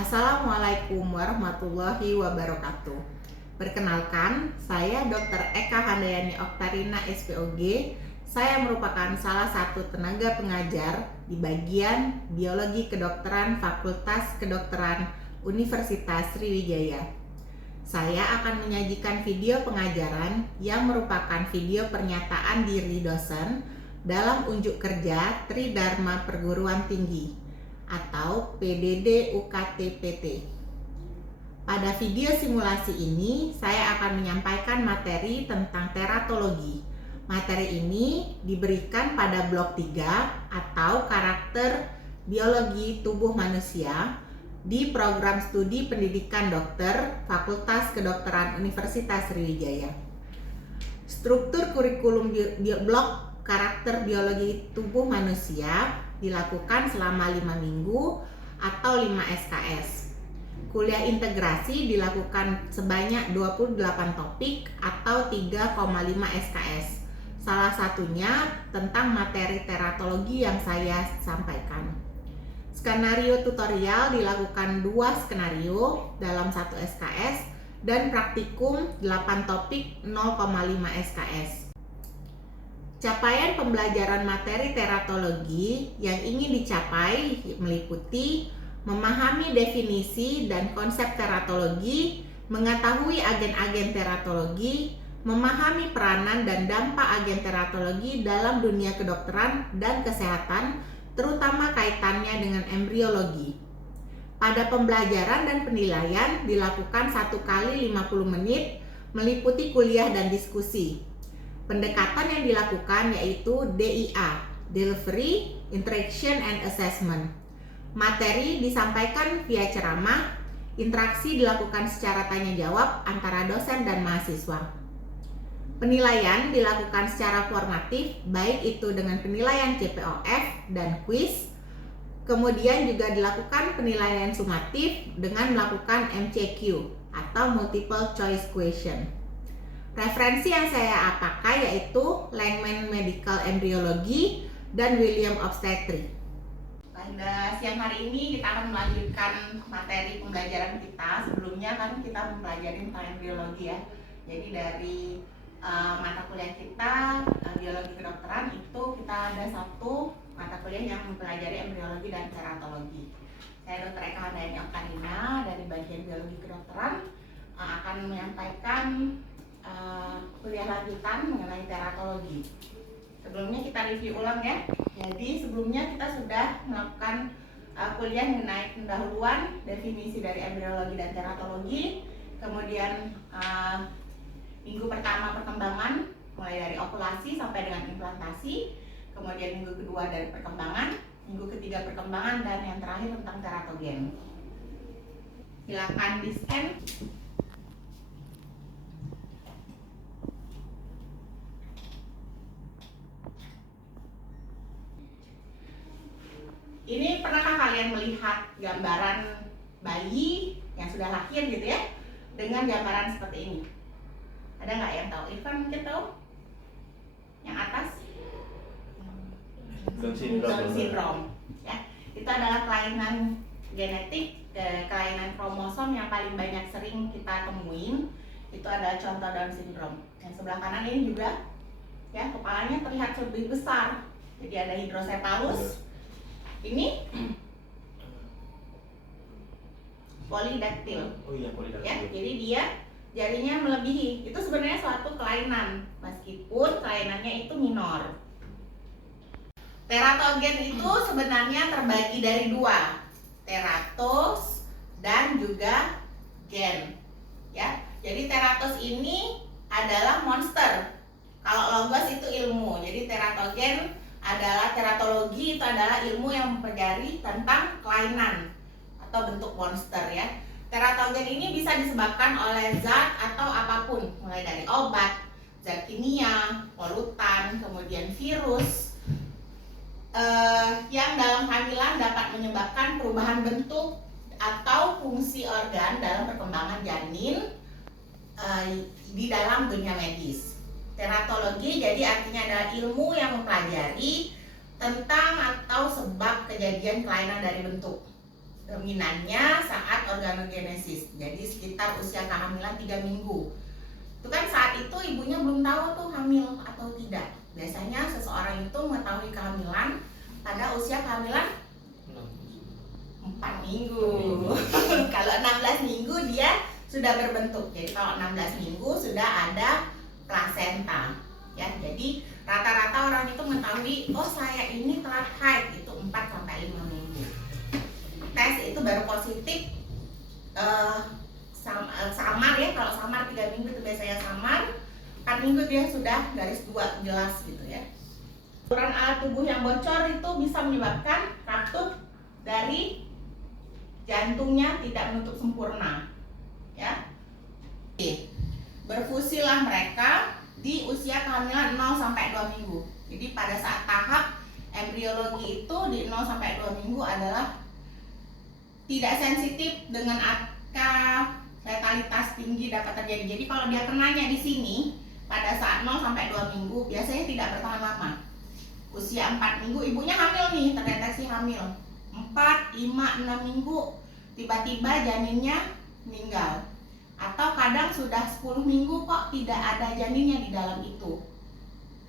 Assalamualaikum warahmatullahi wabarakatuh. Perkenalkan, saya Dr. Eka Handayani Oktarina SPOG. Saya merupakan salah satu tenaga pengajar di bagian Biologi Kedokteran Fakultas Kedokteran Universitas Sriwijaya. Saya akan menyajikan video pengajaran yang merupakan video pernyataan diri dosen dalam unjuk kerja Tridharma Perguruan Tinggi atau PDD UKT-PT. Pada video simulasi ini, saya akan menyampaikan materi tentang teratologi. Materi ini diberikan pada blok 3 atau karakter biologi tubuh manusia di program studi pendidikan dokter Fakultas Kedokteran Universitas Sriwijaya. Struktur kurikulum blok karakter biologi tubuh manusia dilakukan selama 5 minggu atau 5 SKS. Kuliah integrasi dilakukan sebanyak 28 topik atau 3,5 SKS. Salah satunya tentang materi teratologi yang saya sampaikan. Skenario tutorial dilakukan 2 skenario dalam 1 SKS dan praktikum 8 topik 0,5 SKS. Capaian pembelajaran materi teratologi yang ingin dicapai meliputi memahami definisi dan konsep teratologi, mengetahui agen-agen teratologi, memahami peranan dan dampak agen teratologi dalam dunia kedokteran dan kesehatan, terutama kaitannya dengan embriologi. Pada pembelajaran dan penilaian dilakukan 1 kali 50 menit, meliputi kuliah dan diskusi. Pendekatan yang dilakukan yaitu DIA, Delivery, Interaction, and Assessment. Materi disampaikan via ceramah, interaksi dilakukan secara tanya jawab antara dosen dan mahasiswa. Penilaian dilakukan secara formatif, baik itu dengan penilaian CPOF dan kuis. Kemudian juga dilakukan penilaian sumatif dengan melakukan MCQ atau Multiple Choice Question. Referensi yang saya pakai yaitu Langman Medical Embryology dan William Obstetric. Pada siang hari ini kita akan melanjutkan materi pembelajaran kita. Sebelumnya kan kita mempelajari tentang embriologi ya. Jadi dari mata kuliah kita biologi kedokteran itu kita ada 1 mata kuliah yang mempelajari embriologi dan teratologi. Saya Dr. Eka Handayani Oktarina dari bagian biologi kedokteran akan menyampaikan kuliah lanjutan mengenai teratologi. Sebelumnya kita review ulang ya. Jadi sebelumnya kita sudah melakukan kuliah mengenai pendahuluan, definisi dari embriologi dan teratologi. Kemudian minggu pertama perkembangan mulai dari ovulasi sampai dengan implantasi. Kemudian minggu kedua dari perkembangan, minggu ketiga perkembangan, dan yang terakhir tentang teratogen. Silakan di scan. Ini pernahkah kalian melihat gambaran bayi yang sudah lahir gitu ya, dengan gambaran seperti ini? Ada nggak yang tahu? Irfan mungkin tahu? Yang atas? Down syndrome. Ya, itu adalah kelainan genetik, kelainan kromosom yang paling banyak sering kita temuin. Itu adalah contoh Down syndrome. Yang sebelah kanan ini juga, ya, kepalanya terlihat lebih besar. Jadi ada hidrocephalus. Ini polydactyl. Oh iya, polydactyl. Ya, jadi dia jarinya melebihi. Itu sebenarnya suatu kelainan, meskipun kelainannya itu minor. Teratogen itu sebenarnya terbagi dari 2, teratos dan juga gen. Ya, jadi teratos ini adalah monster. Kalau logos itu ilmu. Jadi teratogen adalah teratologi, itu adalah ilmu yang mempelajari tentang kelainan atau bentuk monster ya. Teratogen ini bisa disebabkan oleh zat atau apapun, mulai dari obat, zat kimia, polutan, kemudian virus yang dalam kehamilan dapat menyebabkan perubahan bentuk atau fungsi organ dalam perkembangan janin di dalam dunia medis. Teratologi jadi artinya adalah ilmu yang mempelajari tentang atau sebab kejadian kelainan dari bentuk dominannya saat organogenesis, jadi sekitar usia kehamilan 3 minggu. Itu kan saat itu ibunya belum tahu tuh hamil atau tidak. Biasanya seseorang itu mengetahui kehamilan pada usia kehamilan 4 minggu. Kalau 16 minggu dia sudah berbentuk. Jadi kalau 16 minggu sudah ada plasenta. Ya, jadi rata-rata orang itu mengetahui, oh saya ini telah haid itu 4 sampai 5 minggu. Tes itu baru positif samar ya, kalau samar 3 minggu itu biasanya samar, 4 minggu dia sudah garis 2 jelas gitu ya. Ukuran alat tubuh yang bocor itu bisa menyebabkan katup dari jantungnya tidak menutup sempurna ya. Berfusilah mereka di usia kehamilan 0 sampai 2 minggu. Jadi pada saat tahap embriologi itu di 0 sampai 2 minggu adalah tidak sensitif dengan angka letalitas tinggi dapat terjadi. Jadi kalau dia kenanya di sini pada saat 0 sampai 2 minggu biasanya tidak bertahan lama. Usia 4 minggu ibunya hamil nih, terdeteksi hamil. 4, 5, 6 minggu tiba-tiba janinnya meninggal. Atau kadang sudah 10 minggu kok tidak ada janinnya di dalam itu.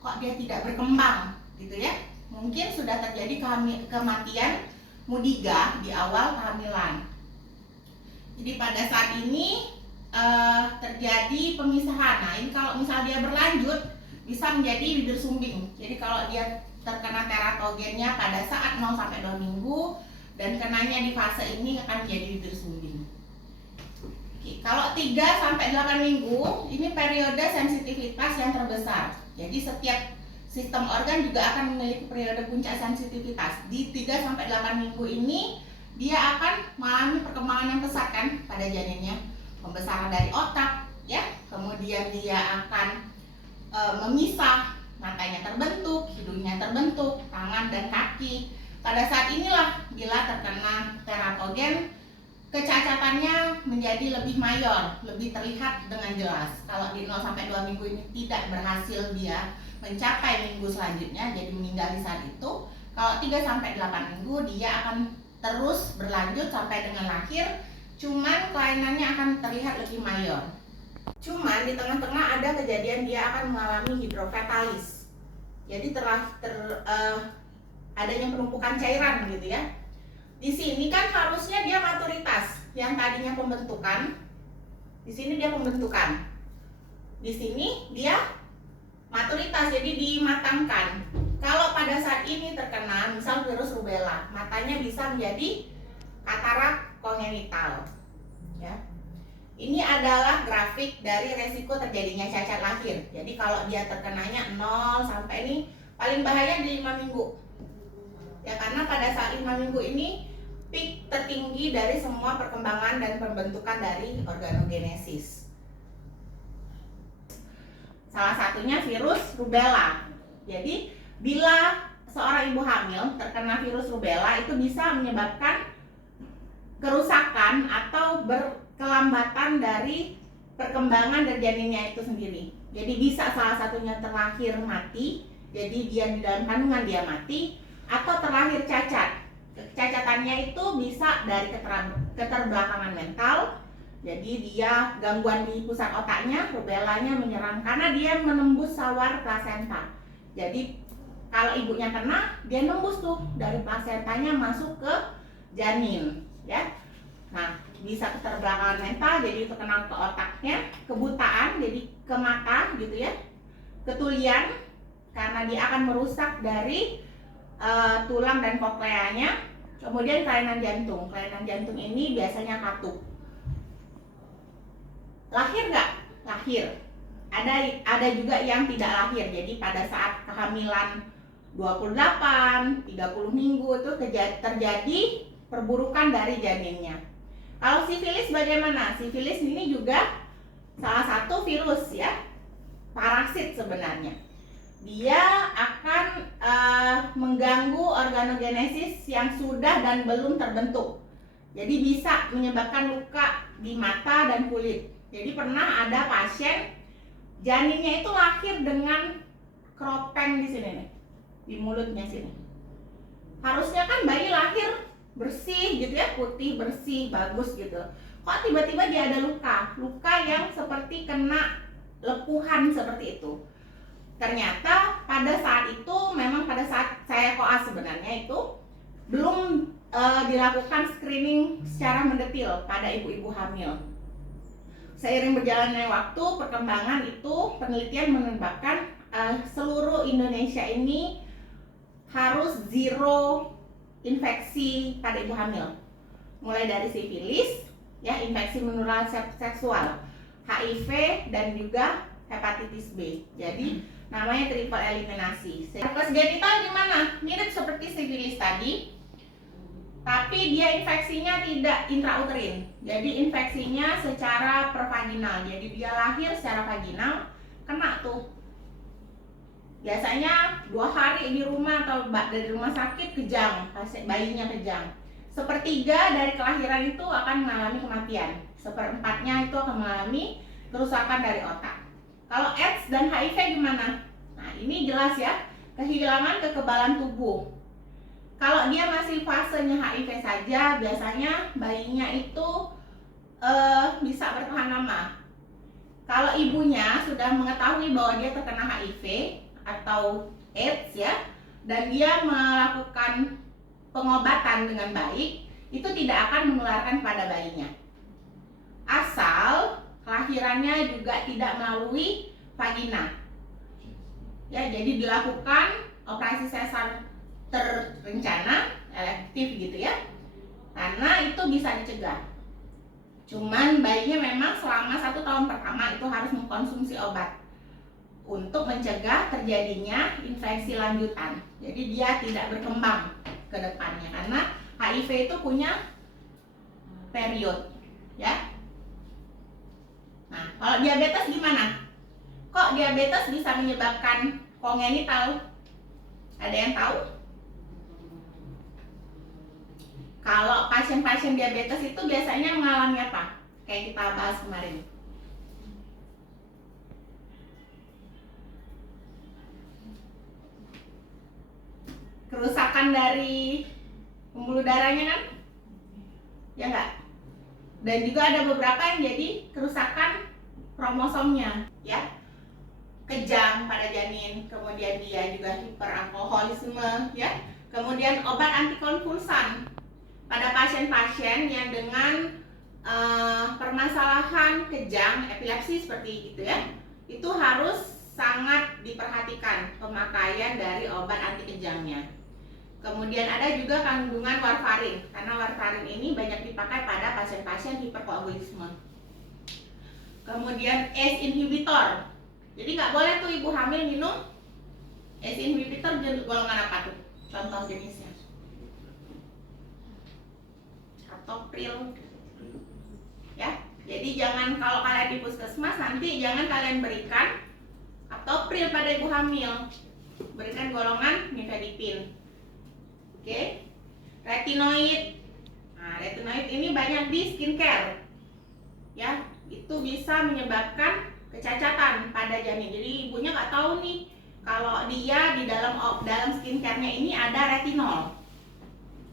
Kok dia tidak berkembang gitu ya. Mungkin sudah terjadi kematian mudiga di awal kehamilan. Jadi pada saat ini terjadi pemisahan. Nah ini kalau misalnya dia berlanjut bisa menjadi bibir sumbing. Jadi kalau dia terkena teratogennya pada saat 0 sampai 2 minggu dan kenanya di fase ini akan menjadi bibir sumbing. Oke, kalau 3 sampai 8 minggu ini periode sensitivitas yang terbesar. Jadi setiap sistem organ juga akan memiliki periode puncak sensitivitas. Di 3 sampai 8 minggu ini dia akan mengalami perkembangan yang pesat kan pada janinnya. Pembesaran dari otak ya, kemudian dia akan memisah, matanya terbentuk, hidungnya terbentuk, tangan dan kaki. Pada saat inilah bila terkena teratogen kecacatannya menjadi lebih mayor, lebih terlihat dengan jelas. Kalau di 0 sampai 2 minggu ini tidak berhasil dia mencapai minggu selanjutnya, jadi meninggal di saat itu. Kalau 3 sampai 8 minggu dia akan terus berlanjut sampai dengan lahir, cuman kelainannya akan terlihat lebih mayor. Cuman di tengah-tengah ada kejadian dia akan mengalami hidrofetalis. Jadi adanya penumpukan cairan gitu ya. Di sini kan harusnya dia maturitas, yang tadinya pembentukan. Di sini dia pembentukan. Di sini dia maturitas, jadi dimatangkan. Kalau pada saat ini terkena misal virus rubella, matanya bisa menjadi katarak kongenital. Ya. Ini adalah grafik dari resiko terjadinya cacat lahir. Jadi kalau dia terkenanya 0 sampai ini paling bahaya di 5 minggu. Ya karena pada saat 5 minggu ini peak tertinggi dari semua perkembangan dan pembentukan dari organogenesis. Salah satunya virus rubella. Jadi bila seorang ibu hamil terkena virus rubella itu bisa menyebabkan kerusakan atau kelambatan dari perkembangan dari janinnya itu sendiri. Jadi bisa salah satunya terlahir mati, jadi dia di dalam kandungan dia mati, atau terlahir cacat. Kecacatannya itu bisa dari keterbelakangan mental, jadi dia gangguan di pusat otaknya, rubellanya menyerang karena dia menembus sawar plasenta. Jadi kalau ibunya kena, dia nembus tuh dari plasentanya masuk ke janin, ya. Nah, bisa keterbelakangan mental, jadi itu kena ke otaknya, kebutaan, jadi ke mata gitu ya, ketulian karena dia akan merusak dari tulang dan kokleanya, kemudian kelainan jantung. Kelainan jantung ini biasanya katup. Lahir nggak? Lahir. Ada juga yang tidak lahir. Jadi pada saat kehamilan 28, 30 minggu itu terjadi perburukan dari janinnya. Kalau sifilis bagaimana? Sifilis ini juga salah satu virus ya, parasit sebenarnya. Dia akan mengganggu organogenesis yang sudah dan belum terbentuk. Jadi bisa menyebabkan luka di mata dan kulit. Jadi pernah ada pasien janinnya itu lahir dengan keropeng di sini nih, di mulutnya sini. Harusnya kan bayi lahir bersih gitu ya, putih, bersih, bagus gitu. Kok tiba-tiba dia ada luka yang seperti kena lepuhan seperti itu. Ternyata pada saat itu, memang pada saat saya koas sebenarnya itu belum dilakukan screening secara mendetil pada ibu-ibu hamil. Seiring berjalannya waktu, perkembangan itu penelitian menunjukkan seluruh Indonesia ini harus zero infeksi pada ibu hamil. Mulai dari sifilis, ya, infeksi menular seksual, HIV, dan juga hepatitis B. Jadi namanya triple eliminasi. Herpes genital gimana? Mirip seperti sifilis tadi, tapi dia infeksinya tidak intrauterin. Jadi infeksinya secara pervaginal. Jadi dia lahir secara vaginal, kena tuh. Biasanya 2 hari di rumah atau dari rumah sakit kejang, bayinya kejang. 1/3 dari kelahiran itu akan mengalami kematian. 1/4-nya itu akan mengalami kerusakan dari otak. Kalau AIDS dan HIV gimana? Nah, ini jelas ya, kehilangan kekebalan tubuh. Kalau dia masih fasenya HIV saja, biasanya bayinya itu bisa bertahan lama. Kalau ibunya sudah mengetahui bahwa dia terkena HIV atau AIDS ya, dan dia melakukan pengobatan dengan baik, itu tidak akan menularkan pada bayinya. Asal kelahirannya juga tidak melalui vagina. Ya, jadi dilakukan operasi sesar terencana, elektif gitu ya, karena itu bisa dicegah. Cuman bayinya memang selama 1 tahun pertama itu harus mengkonsumsi obat untuk mencegah terjadinya infeksi lanjutan. Jadi dia tidak berkembang ke depannya, karena HIV itu punya period ya. Nah, kalau diabetes gimana? Kok diabetes bisa menyebabkan kongenital? Ada yang tahu? Kalau pasien-pasien diabetes itu biasanya mengalami apa? Kayak kita bahas kemarin. Kerusakan dari pembuluh darahnya kan? Ya enggak? Dan juga ada beberapa yang jadi kerusakan kromosomnya, ya. Kejang pada janin, kemudian dia juga hiperalkoholisme, ya. Kemudian obat antikonvulsan pada pasien-pasien yang dengan permasalahan kejang, epilepsi seperti itu ya, itu harus sangat diperhatikan pemakaian dari obat anti kejangnya. Kemudian ada juga kandungan warfarin, karena warfarin ini banyak dipakai pada pasien-pasien hiperkoagulisme. Kemudian ACE inhibitor, jadi nggak boleh tuh ibu hamil minum ACE inhibitor golongan apa tuh? Contoh jenisnya. Captopril. Ya, jadi jangan, kalau kalian di puskesmas nanti jangan kalian berikan captopril pada ibu hamil. Berikan golongan nifedipin. Oke. Retinoid. Nah, retinoid ini banyak di skincare. Ya, itu bisa menyebabkan kecacatan pada janin. Jadi ibunya nggak tahu nih kalau dia di dalam skincare-nya ini ada retinol.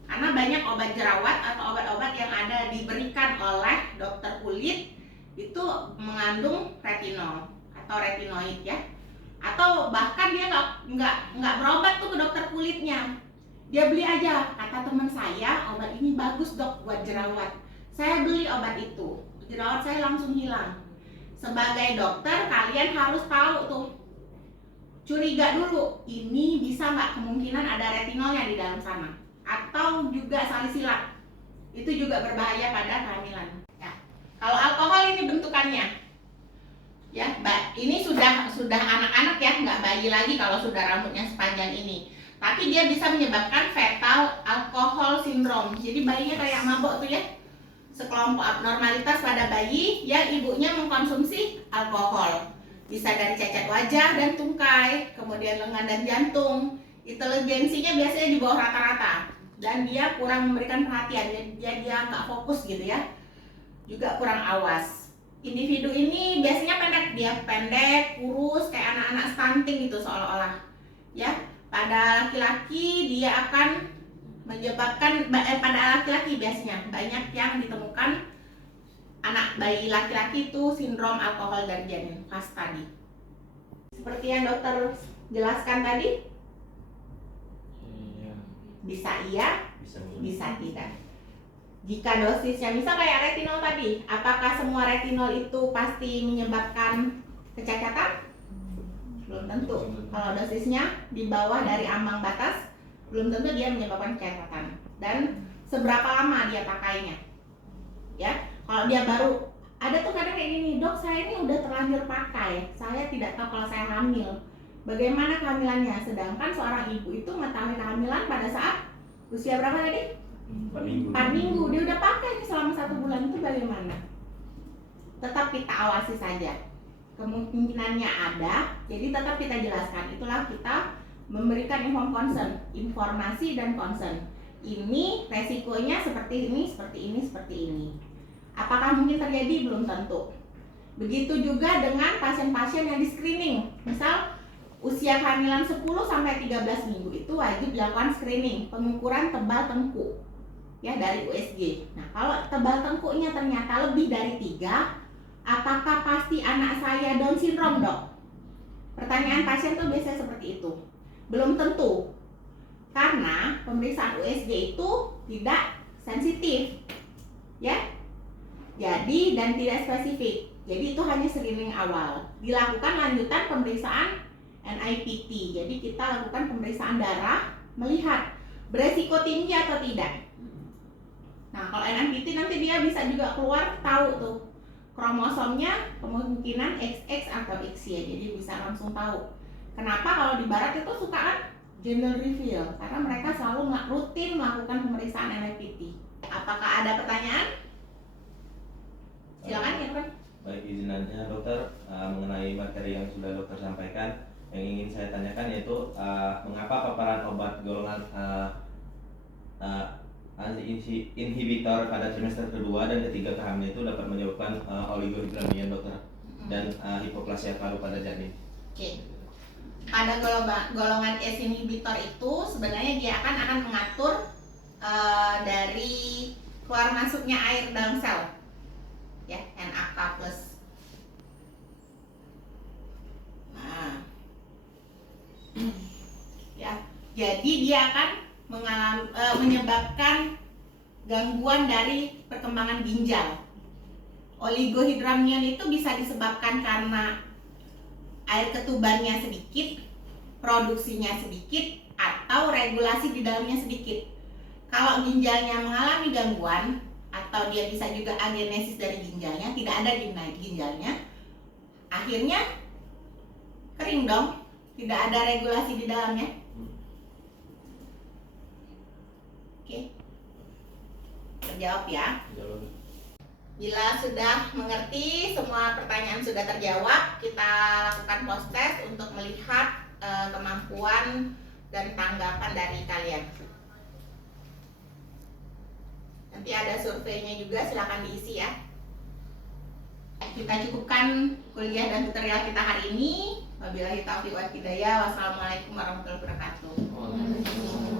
Karena banyak obat jerawat atau obat-obat yang ada diberikan oleh dokter kulit itu mengandung retinol atau retinoid ya. Atau bahkan dia nggak berobat tuh ke dokter kulitnya. Dia beli aja, kata teman saya obat ini bagus dok buat jerawat. Saya beli obat itu, jerawat saya langsung hilang. Sebagai dokter kalian harus tahu tuh, curiga dulu, ini bisa nggak kemungkinan ada retinolnya di dalam sana, atau juga salisilat, itu juga berbahaya pada kehamilan. Ya. Kalau alkohol ini bentukannya, ya, ini sudah anak-anak ya, nggak bayi lagi kalau sudah rambutnya sepanjang ini. Tapi dia bisa menyebabkan fetal alkohol syndrome. Jadi bayinya kayak mabok tuh ya. Sekelompok abnormalitas pada bayi yang ibunya mengkonsumsi alkohol. Bisa dari cacat wajah dan tungkai, kemudian lengan dan jantung. Inteligensinya biasanya di bawah rata-rata. Dan dia kurang memberikan perhatian, dia nggak fokus gitu ya. Juga kurang awas. Individu ini biasanya pendek, dia pendek, kurus, kayak anak-anak stunting gitu seolah-olah. Ya. Pada laki-laki dia akan menyebabkan pada laki-laki biasanya banyak yang ditemukan anak bayi laki-laki itu sindrom alkohol dan janin fast tadi. Seperti yang dokter jelaskan tadi, bisa iya, bisa tidak. Jika dosisnya misal kayak retinol tadi, apakah semua retinol itu pasti menyebabkan kecacatan? Belum tentu. Kalau dosisnya di bawah dari ambang batas, belum tentu dia menyebabkan kecacatan. Dan seberapa lama dia pakainya, ya. Kalau dia baru, ada tuh kadang kayak gini, dok saya ini udah terlanjur pakai, saya tidak tahu kalau saya hamil. Bagaimana kehamilannya? Sedangkan seorang ibu itu mengetahui kehamilan pada saat usia berapa tadi? 4 minggu. 4 minggu, dia udah pakai ini selama 1 bulan, itu bagaimana? Tetap kita awasi saja. Kemungkinannya ada, jadi tetap kita jelaskan. Itulah kita memberikan informasi dan concern. Ini resikonya seperti ini, seperti ini, seperti ini. Apakah mungkin terjadi? Belum tentu. Begitu juga dengan pasien-pasien yang di screening. Misal usia kehamilan 10 sampai 13 minggu itu wajib dilakukan screening, pengukuran tebal tengkuk ya dari USG. Nah, kalau tebal tengkuknya ternyata lebih dari 3, apakah pasti anak saya Down syndrome, dok? Pertanyaan pasien tuh biasanya seperti itu. Belum tentu, karena pemeriksaan USG itu tidak sensitif, ya. Jadi dan tidak spesifik. Jadi itu hanya screening awal. Dilakukan lanjutan pemeriksaan NIPT. Jadi kita lakukan pemeriksaan darah, melihat beresiko tinggi atau tidak. Nah, kalau NIPT nanti dia bisa juga keluar tahu tuh kromosomnya kemungkinan XX atau XY. Jadi bisa langsung tahu. Kenapa kalau di barat itu suka kan gender reveal? Karena mereka selalu rutin melakukan pemeriksaan NIPT. Apakah ada pertanyaan? Silakan ya, kan? Baik, izinannya dokter, mengenai materi yang sudah dokter sampaikan, yang ingin saya tanyakan yaitu mengapa paparan obat golongan inhibitor pada trimester kedua dan ketiga kehamilan itu dapat menyebabkan oligohidramnion, dokter, dan hipoplasia paru pada janin. Oke. Pada golongan ACE inhibitor itu sebenarnya dia akan mengatur dari keluar masuknya air dalam sel, ya, NAK+. Nah, ya, jadi dia akan menyebabkan gangguan dari perkembangan ginjal. Oligohidramnion itu bisa disebabkan karena air ketubannya sedikit, produksinya sedikit, atau regulasi di dalamnya sedikit. Kalau ginjalnya mengalami gangguan, atau dia bisa juga agenesis dari ginjalnya, tidak ada ginjalnya, akhirnya kering dong, tidak ada regulasi di dalamnya. Oke, terjawab ya. Bila sudah mengerti, semua pertanyaan sudah terjawab, kita lakukan post test untuk melihat kemampuan dan tanggapan dari kalian. Nanti ada surveinya juga, silakan diisi ya. Kita cukupkan kuliah dan tutorial kita hari ini. Wabillahi taufiq wal hidayah. Wassalamualaikum warahmatullahi wabarakatuh.